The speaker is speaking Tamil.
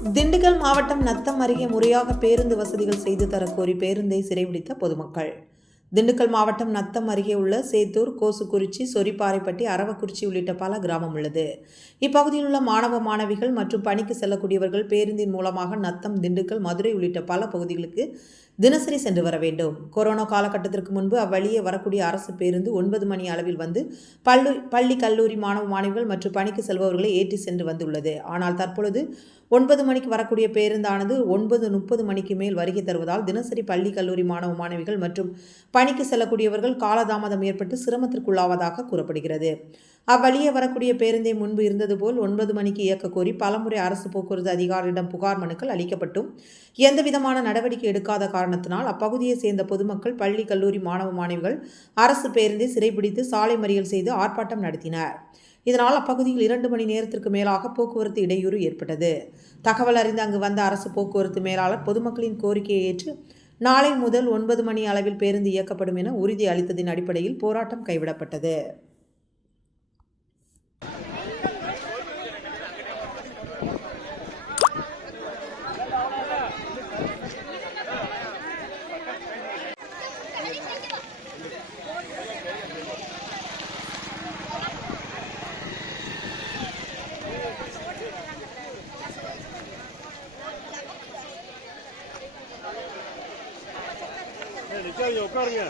திண்டுக்கல் மாவட்டம் நத்தம் அருகே முறையாக பேருந்து வசதிகள் செய்து தரக்கோரி பேருந்தை சிறைபிடித்த பொதுமக்கள். திண்டுக்கல் மாவட்டம் நத்தம் அருகே உள்ள சேத்தூர் கோசுக்குறிச்சி சொரிப்பாறைப்பட்டி அரவக்குறிச்சி உள்ளிட்ட பல கிராமம் உள்ளது. இப்பகுதியில் உள்ள மாணவ மாணவிகள் மற்றும் பணிக்கு செல்லக்கூடியவர்கள் பேருந்தின் மூலமாக நத்தம் திண்டுக்கல் மதுரை உள்ளிட்ட பல பகுதிகளுக்கு தினசரி சென்று வர வேண்டும். கொரோனா காலகட்டத்திற்கு முன்பு அவ்வழியே வரக்கூடிய அரசு பேருந்து ஒன்பது மணி அளவில் வந்து பள்ளி பள்ளி கல்லூரி மாணவ மாணவிகள் மற்றும் பணிக்கு செல்பவர்களை ஏற்றி சென்று வந்துள்ளது. ஆனால் தற்பொழுது ஒன்பது மணிக்கு வரக்கூடிய பேருந்தானது ஒன்பது முப்பது மணிக்கு மேல் வருகை தருவதால் தினசரி பள்ளி கல்லூரி மாணவ மாணவிகள் மற்றும் பணிக்கு செல்லக்கூடியவர்கள் காலதாமதம் ஏற்பட்டு சிரமத்திற்குள்ளாவதாக கூறப்படுகிறது. அவ்வழியே வரக்கூடிய பேருந்தை முன்பு இருந்தது போல் ஒன்பது மணிக்கு இயக்க கோரி பலமுறை அரசு போக்குவரத்து அதிகாரியிடம் புகார் மனுக்கள் அளிக்கப்பட்டும். எந்தவிதமான நடவடிக்கை எடுக்காத காரணத்தினால் அப்பகுதியை சேர்ந்த பொதுமக்கள் பள்ளி கல்லூரி மாணவ மாணவிகள் அரசு பேருந்தை சிறைபிடித்து சாலை மறியல் செய்து ஆர்ப்பாட்டம் நடத்தினர். இதனால் அப்பகுதியில் இரண்டு மணி நேரத்திற்கு மேலாக போக்குவரத்து இடையூறு ஏற்பட்டது. தகவல் அறிந்து அங்கு வந்த அரசு போக்குவரத்து மேலாளர் பொதுமக்களின் கோரிக்கையை ஏற்று நாளை முதல் ஒன்பது மணி அளவில் பேருந்து இயக்கப்படும் என உறுதி அளித்ததின் அடிப்படையில் போராட்டம் கைவிடப்பட்டது. क्या ये कर गया